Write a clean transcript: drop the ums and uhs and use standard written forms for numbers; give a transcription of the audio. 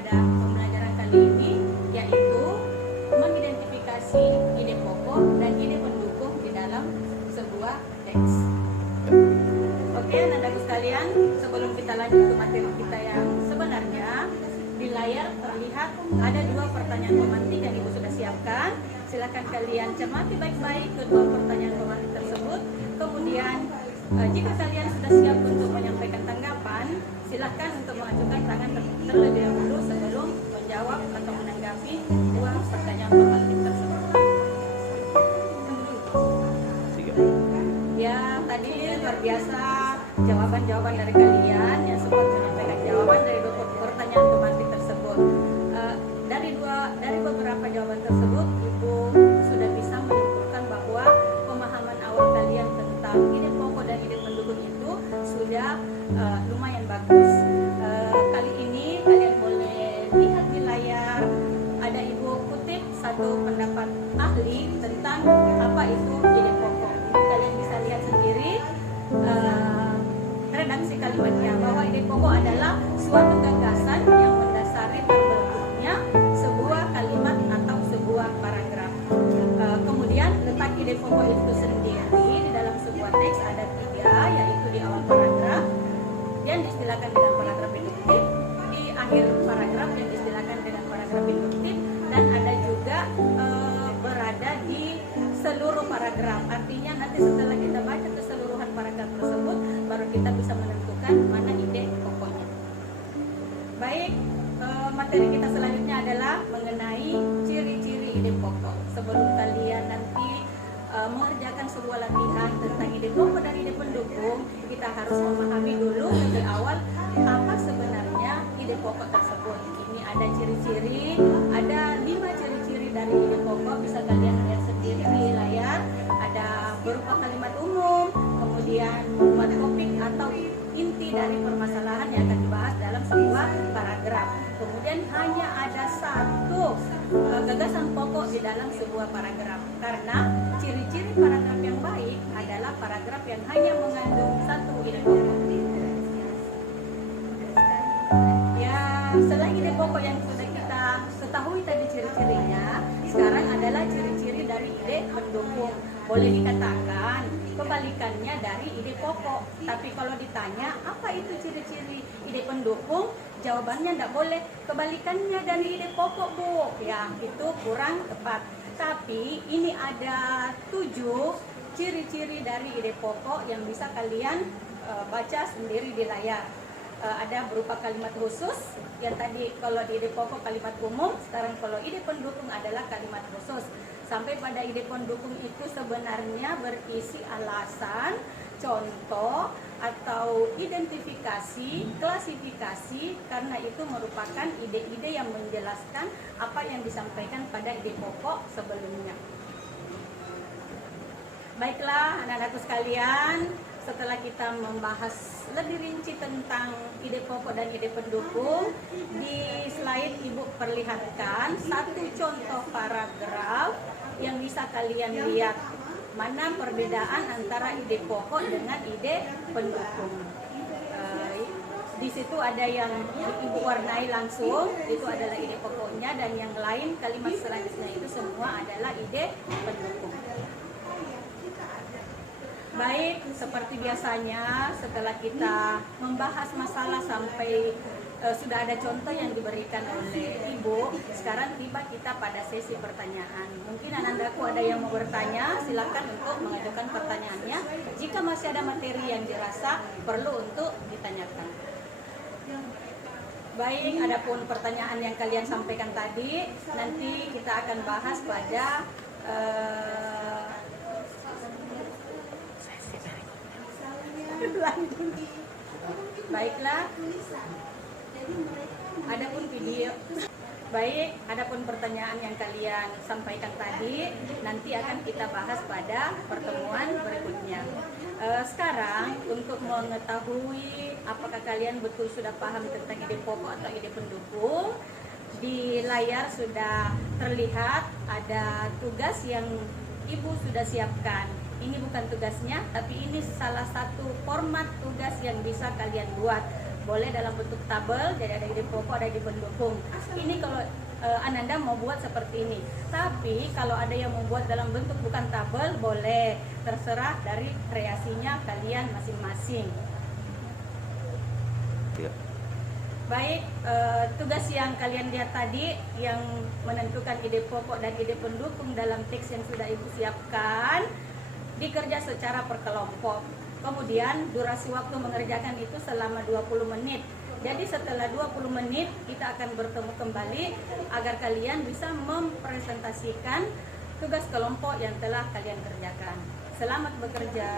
pada pembelajaran kali ini, yaitu mengidentifikasi ide pokok dan ide pendukung di dalam sebuah teks. Oke, anak-anakku sekalian, sebelum kita lanjut ke materi kita yang sebenarnya, di layar terlihat ada dua pertanyaan pemantik yang Ibu sudah siapkan. Silakan kalian cermati baik-baik kedua pertanyaan pemantik tersebut. Kemudian, jika kalian sudah siap untuk menyampaikan tanggapan, silakan untuk mengajukan tangan terlebih dahulu sebelum menjawab atau menanggapi dua pertanyaan pemantik tersebut. Ya, tadi luar biasa jawaban-jawaban dari kalian yang sempat menyampaikan jawaban dari dua pertanyaan pemantik tersebut. Dari beberapa jawaban tersebut, Ibu sudah bisa menyimpulkan bahwa pemahaman awal kalian tentang ide pokok dan ide pendukung itu sudah lumayan bagus. Kali ini kalian boleh lihat di layar, ada Ibu kutip satu pendapat ahli tentang apa itu ide pokok. Kalian bisa lihat sendiri redaksi kalimatnya, bahwa ide pokok adalah suatu gagasan yang mendasari terbentuknya sebuah kalimat atau sebuah paragraf. Kemudian letak ide pokok itu sendiri di dalam sebuah teks ada tiga, yaitu di awal paragraf yang diistilahkan dengan paragraf induktif, di akhir paragraf yang diistilahkan dengan paragraf induktif, dan ada juga berada di seluruh paragraf. Artinya nanti setelah kita baca keseluruhan paragraf tersebut, baru kita bisa menentukan mana ide pokoknya. Baik, materi kita selanjutnya adalah mengenai ciri-ciri ide pokok. Sebelum kalian nanti mengerjakan sebuah latihan tentang ide pokok dan ide pendukung, kita harus memahami dulu lebih awal apa sebenarnya ide pokok tersebut. Ini ada ciri-ciri, ada 5 ciri-ciri dari ide pokok, bisa kalian lihat sendiri di layar. Ada berupa kalimat umum, kemudian muat topik atau inti dari permasalahan yang akan dibahas dalam sebuah paragraf. Kemudian hanya ada satu gagasan pokok di dalam sebuah paragraf, karena ciri-ciri paragraf yang baik adalah paragraf yang hanya mengandung satu ide pokok. Ya, selain ide pokok yang sudah kita ketahui tadi ciri-cirinya, sekarang adalah ciri-ciri dari ide pendukung. Boleh dikatakan kebalikannya dari ide pokok. Tapi kalau ditanya apa itu ciri-ciri ide pendukung, jawabannya tidak boleh kebalikannya dari ide pokok, Bu. Ya, itu kurang tepat. Tapi ini ada 7 ciri-ciri dari ide pokok yang bisa kalian baca sendiri di layar. Ada berupa kalimat khusus, yang tadi kalau di ide pokok kalimat umum, sekarang kalau ide pendukung adalah kalimat khusus. Sampai pada ide pendukung itu sebenarnya berisi alasan, contoh, atau identifikasi, klasifikasi, karena itu merupakan ide-ide yang menjelaskan apa yang disampaikan pada ide pokok sebelumnya. Baiklah anak-anakku sekalian, setelah kita membahas lebih rinci tentang ide pokok dan ide pendukung, di slide Ibu perlihatkan satu contoh paragraf yang bisa kalian lihat mana perbedaan antara ide pokok dengan ide pendukung. Di situ ada yang Ibu warnai langsung, itu adalah ide pokoknya, dan yang lain kalimat selanjutnya itu semua adalah ide pendukung. Baik, seperti biasanya setelah kita membahas masalah sampai sudah ada contoh yang diberikan oleh Ibu, sekarang tiba kita pada sesi pertanyaan. Mungkin anak-anakku ada yang mau bertanya, silakan untuk mengajukan pertanyaannya. Jika masih ada materi yang dirasa perlu untuk ditanyakan. Baik, adapun pertanyaan yang kalian sampaikan tadi, nanti kita akan bahas pada baiklah. Adapun video, baik, adapun pertanyaan yang kalian sampaikan tadi nanti akan kita bahas pada pertemuan berikutnya. Sekarang untuk mengetahui apakah kalian betul sudah paham tentang ide pokok atau ide pendukung, di layar sudah terlihat ada tugas yang Ibu sudah siapkan. Ini bukan tugasnya, tapi ini salah satu format tugas yang bisa kalian buat. boleh dalam bentuk tabel, jadi ada ide pokok, ada ide pendukung. Ini kalau Ananda mau buat seperti ini. Tapi kalau ada yang membuat dalam bentuk bukan tabel, boleh, terserah dari kreasinya kalian masing-masing. Ya. Baik, tugas yang kalian lihat tadi yang menentukan ide pokok dan ide pendukung dalam teks yang sudah Ibu siapkan dikerja secara per kelompok. Kemudian durasi waktu mengerjakan itu selama 20 menit. Jadi setelah 20 menit kita akan bertemu kembali agar kalian bisa mempresentasikan tugas kelompok yang telah kalian kerjakan. Selamat bekerja.